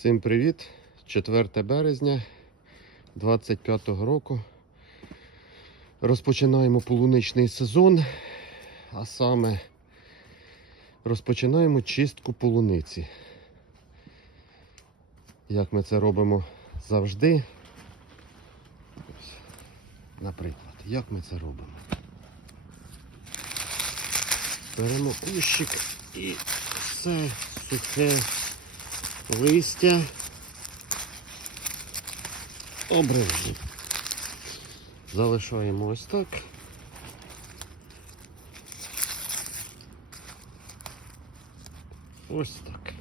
Всім привіт! 4 березня 25-го року. Розпочинаємо полуничний сезон, а саме розпочинаємо чистку полуниці. Як ми це робимо завжди. Наприклад, як ми це робимо? Беремо кущик і все сухе листя обриваємо. Залишаємо ось так. Ось так.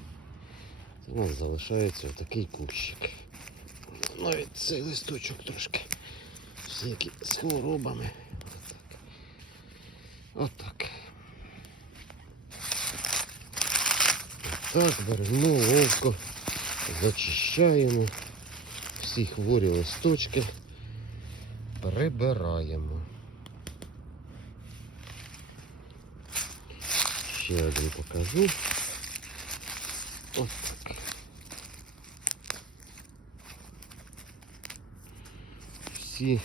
Ось залишається отакий кущик. Навіть цей листочок трошки всякі з хворобами. Отак. Отак. Так, беремо ловко, зачищаємо всі хворі листочки, прибираємо. Ще один покажу. Ось так. Всі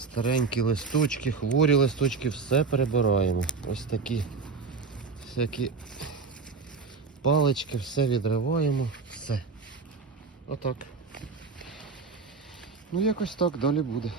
старенькі листочки, хворі листочки, все перебираємо. Ось такі всякі палички, все відриваємо, все. Отак. Ну якось так далі буде.